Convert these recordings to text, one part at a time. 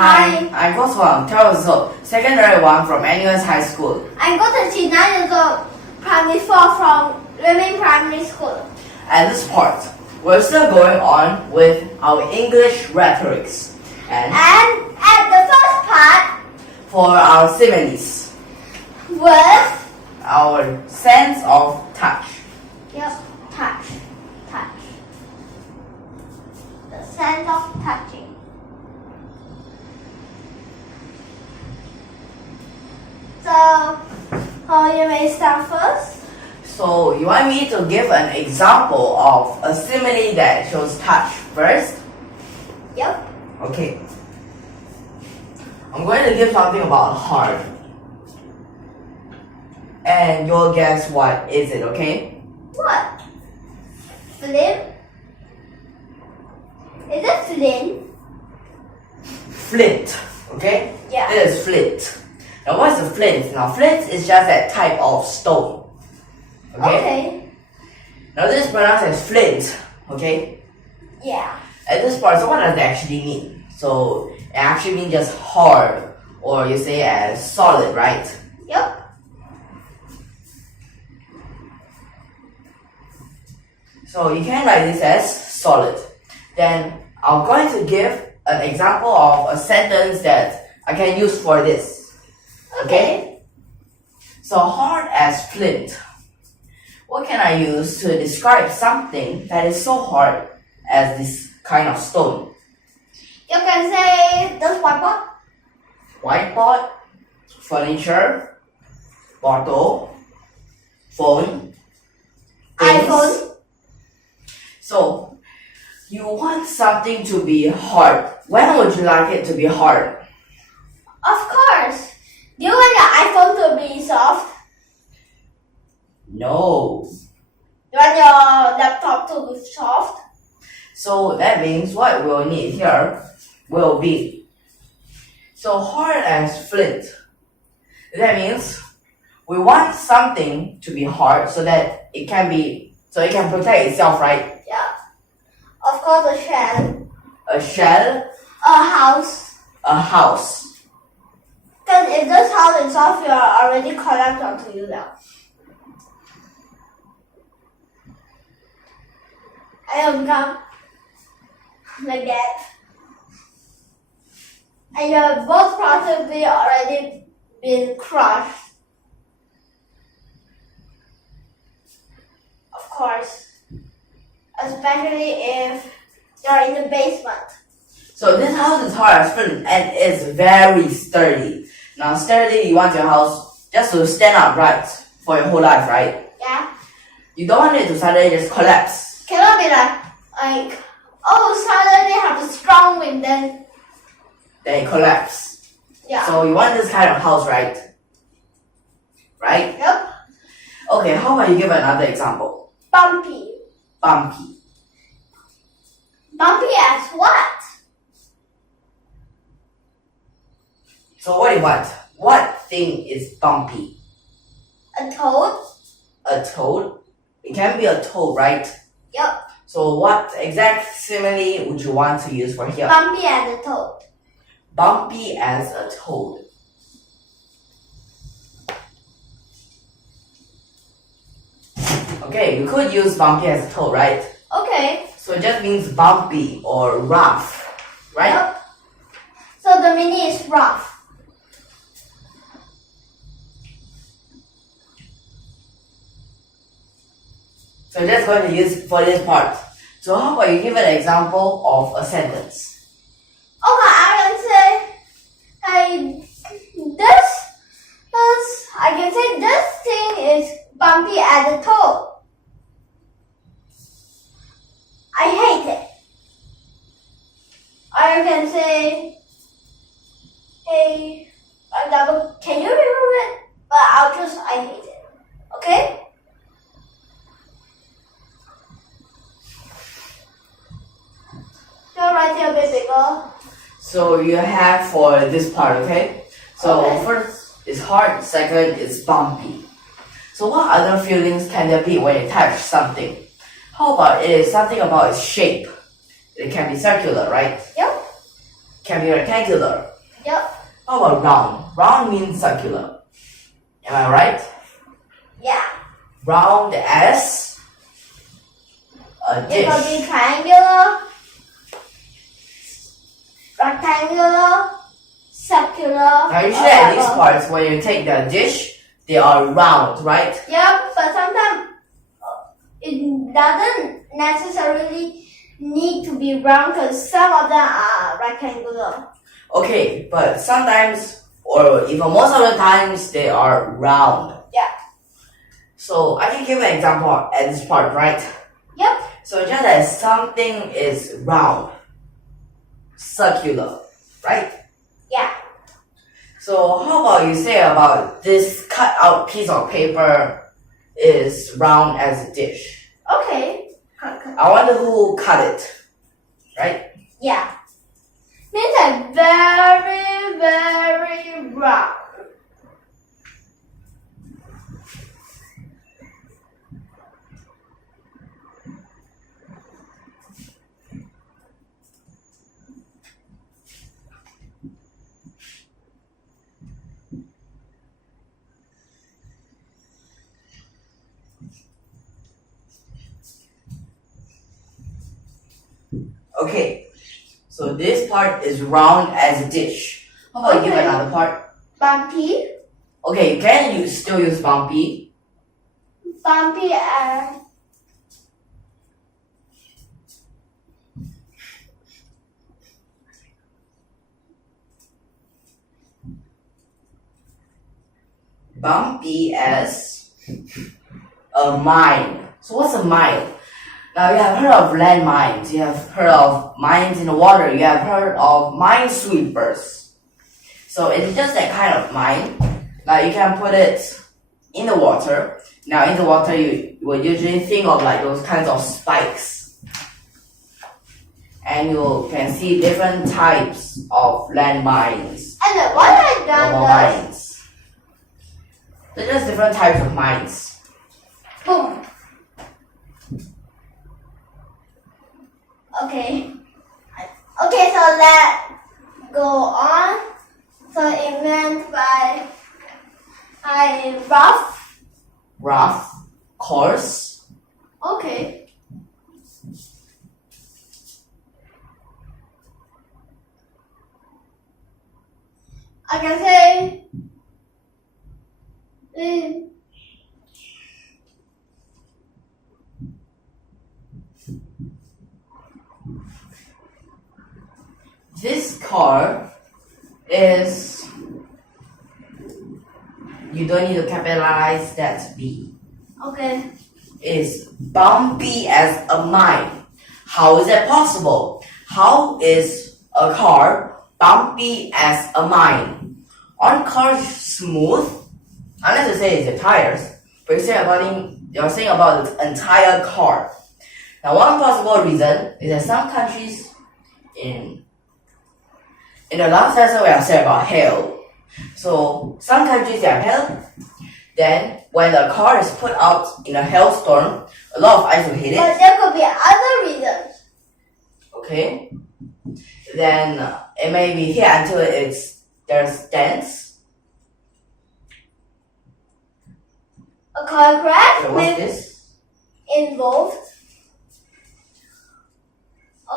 Hi. I'm Guo Cheng, 12 years old, secondary 1 from NUS High School. I'm Guo Chengxi, 9 years old, primary 4 from YUMIN Primary School. At this part, we're still going on with our English rhetorics and at the first part, for our similes, with our sense of touch. touch. The sense of touching. So, you may start first. So, you want me to give an example of a simile that shows touch first? Yep. Okay. I'm going to give something about heart. And you'll guess what is it, okay? What? Flint? Is it flint? Flint, okay? Yeah. It is flint. Now what's a flint? Now flint is just that type of stone. Okay? Now this is pronounced as flint, okay? Yeah. At this part, so what does it actually mean? So it actually means just hard, or you say as solid, right? Yep. So you can write this as solid. Then I'm going to give an example of a sentence that I can use for this. Okay? So hard as flint. What can I use to describe something that is so hard as this kind of stone? You can say this whiteboard. Whiteboard, furniture, bottle, phone, things. iPhone. So, you want something to be hard. When would you like it to be hard? Of course. Do you want your iPhone to be soft? No. You want your laptop to be soft? So that means what we'll need here will be. So hard as flint. That means we want something to be hard so that it can protect itself, right? Yeah. Of course, a shell. A shell, A house. a house. Because if this house is soft, you are already collapsed onto you now. And you become like that. And your both possibly already been crushed. Of course. Especially if you're in the basement. So this house is hard as flint and it's very sturdy. Now sturdy, you want your house just to stand upright for your whole life, right? Yeah? You don't want it to suddenly just collapse. Cannot be like, oh, suddenly have a strong wind, then, Then it collapse. yeah. So you want this kind of house, right? Right? Yep. Okay, how about you give another example? Bumpy. Bumpy. Bumpy as what? So what do you want? What thing is bumpy? A toad? A toad? It can be a toad, right? Yep. So what exact simile would you want to use for here? Bumpy as a toad. Bumpy as a toad. Okay, you could use bumpy as a toad, right? Okay. So it just means bumpy or rough, right? Yep. So the meaning is rough. So just going to use for this part. So how about you give an example of a sentence? Okay, I can say this thing is bumpy as a toad. I hate it. Or you can say, hey, can you remove it? But I'll just, I hate it. Okay? So right here a bit bigger. So you have for this part, okay? So Okay. first is hard, second is bumpy. So what other feelings can there be when you touch something? How about it is something about its shape? It can be circular, right? Yep. can be rectangular. Yep. How about round? Round means circular. Am I right? Yeah. Round as a It could be dish. triangular, rectangular, circular. Now usually at these parts, when you take the dish, they are round, right? Yep, but sometimes it doesn't necessarily need to be round because some of them are rectangular. Okay, but sometimes, or even most of the times, they are round. Yeah. So I can give an example at this part, right? Yep. So just as something is round, circular, right? Yeah. So how about you say about this cut out piece of paper is round as a dish? Okay. I wonder who cut it, right? Yeah. Means like very, very round. Okay, so this part is round as a dish. How about you give Okay. another part? Bumpy. Okay, can you still use bumpy? Bumpy and Bumpy as a mine. So what's a mine? Now you have heard of land mines, you have heard of mines in the water, you have heard of minesweepers. So it's just that kind of mine. Now you can put it in the water. Now in the water you would usually think of like those kinds of spikes. And you can see different types of land mines. and what I done Normal was mines. They're just different types of mines. boom. Okay. Okay, so let's go on. So it meant by rough. Rough, coarse, Okay. I can say this car is, you don't need to capitalize that B, okay. is bumpy as a mine. How is that possible? How is a car bumpy as a mine? Aren't cars smooth? Unless you say it's the tires, but you're saying about the entire car. Now one possible reason is that some countries in the last lesson we have said about hail. So some countries have hail, then when the car is put out in a hailstorm, a lot of ice will hit But it. there could be other reasons. Okay, then it may be hit until there's dents. A car crash So may what's be this? involved.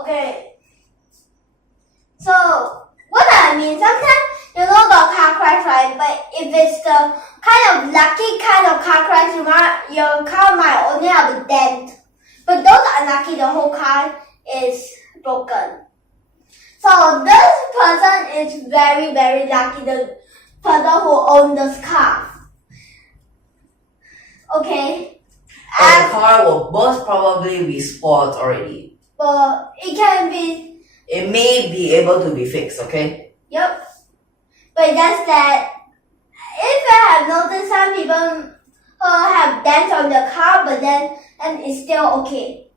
Okay. So what I mean, sometimes you know about car crash, right? But if it's the kind of lucky kind of car crash, your car might only have a dent. But those unlucky, the whole car is broken. So this person is very, very lucky, the person who owns this car. Okay. And the car will most probably be spoiled already. But it can be, It may be able to be fixed, okay? yep. But just that, if I have noticed some people have dents on the car, but then and it's still okay.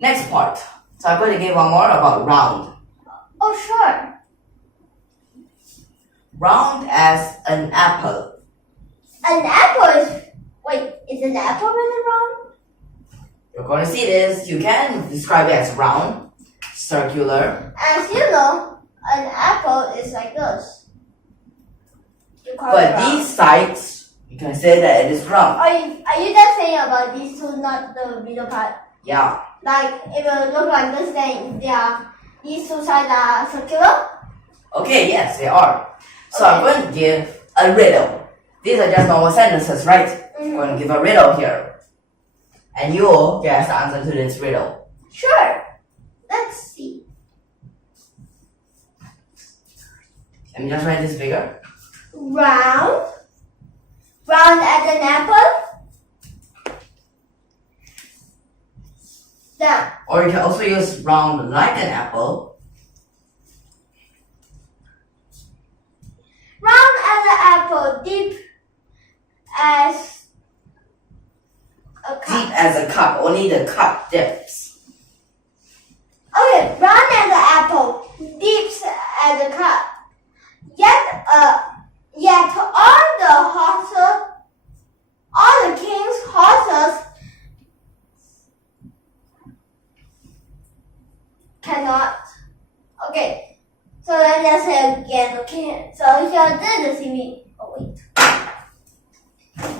Next part. So I'm going to give one more about round. Oh, sure. Round as an apple. An apple is, wait, is an apple really round? You're going to see this. You can describe it as round. Circular. As you know, an apple is like this. You call it But round. these sides, you can say that it is round. Are you just saying about these two, not the middle part? Yeah. Like if it look like this, then these two sides are circular. Okay, yes, they are. So I'm going to give a riddle. These are just normal sentences, right? I'm going to give a riddle here. And you will guess the answer to this riddle. Sure. Let's see. Let me just write this figure. Round as an apple. Down. Or you can also use round like an apple. Round as an apple, deep as a cup. Deep as a cup. Only the cup dips. Okay, round as an apple, deep as a cup. Yet all the king's horses cannot. Okay, so let's just say again. Okay, so here this is simile. Oh wait.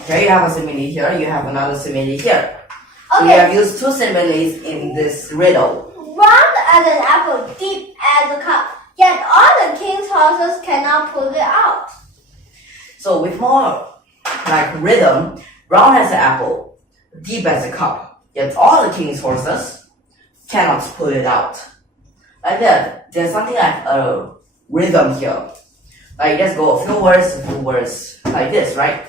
Here you have a simile here. You have another simile here. So we Okay, have used two similes in this riddle. round as an apple, deep as a cup. Yet all the king's horses cannot pull it out. So with more like rhythm, round as an apple, deep as a cup, yet all the king's horses cannot pull it out. Like that, there's something like a rhythm here. Like just go a few words like this, right?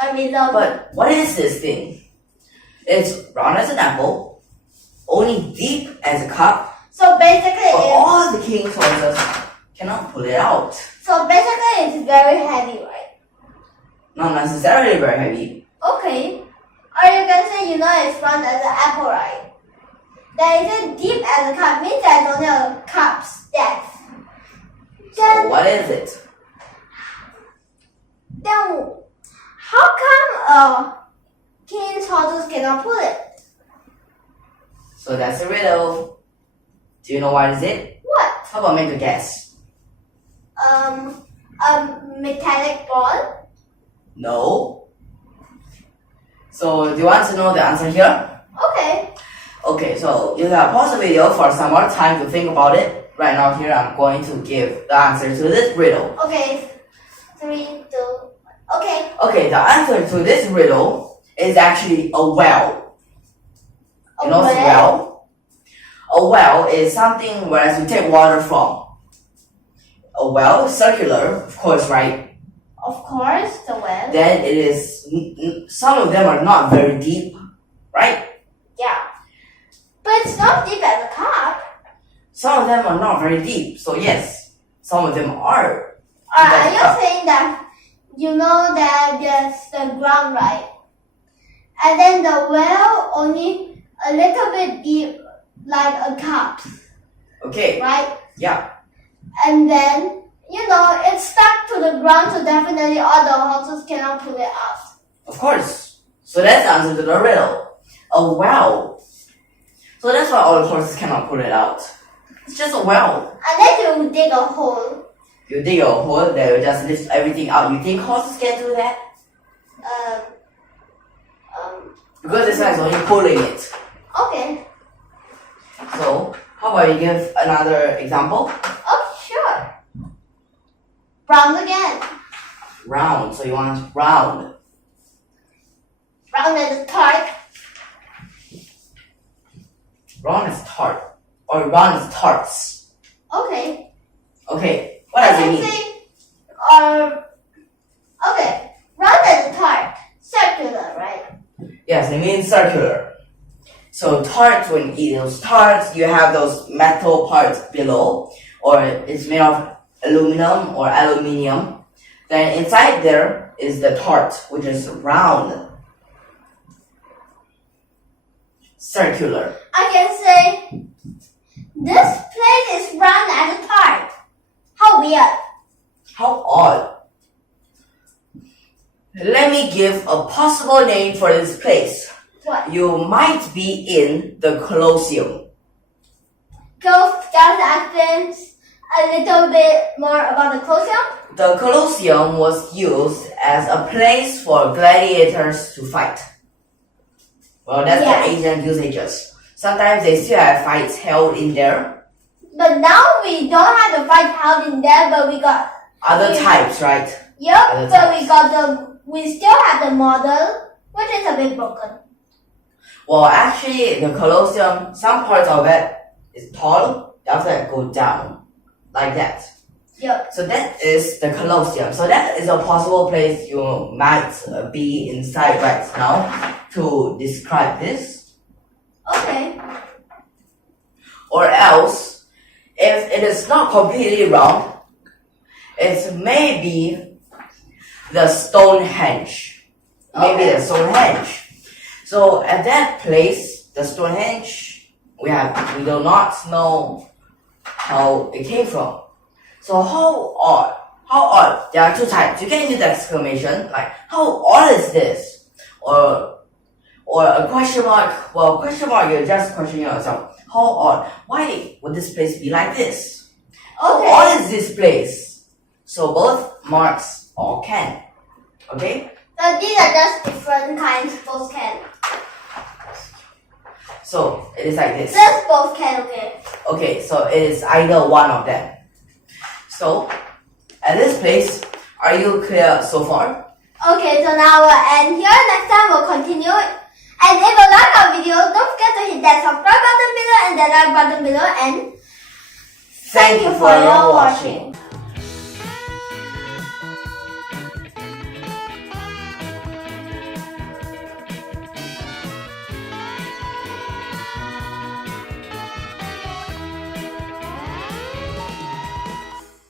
I mean, the But what is this thing? It's round as an apple, only deep as a cup, so basically, but all the king's horses cannot pull it out. it's very heavy, right? Not necessarily very heavy. Okay. Or you can say, it's round as an apple, right? Then it says deep as a cup, means there's only a cup's depth. So what is it? Then how come king's horses cannot pull it? So that's a riddle. Do you know what is it? What? How about make a guess? A metallic ball? No. So do you want to know the answer here? Okay. Okay, so you can pause the video for some more time to think about it. Right now here I'm going to give the answer to this riddle. Okay. 3, 2, 1. Okay. Okay, the answer to this riddle is actually a well. You know what's a well? A well is something where you take water from. A well is circular, of course, right? Of course, the well. Then it is, some of them are not very deep, right? Yeah. But it's not deep as a cup. Some of them are not very deep, so yes, some of them are. Are you saying that you know that there's the ground, right? And then the well only a little bit deep, like a cup, Okay, right? yeah. And then, it's stuck to the ground, so definitely all the horses cannot pull it out. Of course. So that's the answer to the riddle. A well. So that's why all the horses cannot pull it out. It's just a well. Unless you dig a hole. You dig a hole, they will just lift everything out. You think horses can do that? Because this one is only pulling it. Okay. So, how about you give another example? Oh, sure. Round again. Round. So you want round. Round as a tart. Round is tart. Or round is tarts. Okay. Okay. What does it I mean? can say, okay. Round as a tart. Circular, right? Yes, it means circular. So tarts, when you eat those tarts, you have those metal parts below, or it's made of aluminum or aluminium. Then inside there is the tart, which is round. Circular. I can say, this place is round as a tart. How weird. How odd. Let me give a possible name for this place. What? You might be in the Colosseum. just explain a little bit more about the Colosseum? The Colosseum was used as a place for gladiators to fight. Well, that's Yes. the ancient usages. Sometimes they still have fights held in there. But now we don't have the fight held in there, but we got Other types, right? yep. Other But we still have the model, which is a bit broken. Well, actually, the Colosseum, some parts of it is tall, after that go down, like that. Yep. So that is the Colosseum. So that is a possible place you might be inside right now to describe this. Okay. Or else, if it is not completely wrong, it may be the Stonehenge. Maybe Okay. the Stonehenge. So at that place, the Stonehenge, we do not know how it came from. So how odd? How odd? There are two types. You can use exclamation like how odd is this? Or a question mark. Well, question mark, you're just questioning yourself. How odd? Why would this place be like this? How Okay. odd is this place? So both marks or can. Okay? So these are just different kinds. Both can. So it is like this. Just both can. Okay. Okay, so it is either one of them. So at this place, are you clear so far? Okay. So now we'll end here. Next time we'll continue. And if you like our video, don't forget to hit that subscribe button below and the like button below. And Thank you for your watching.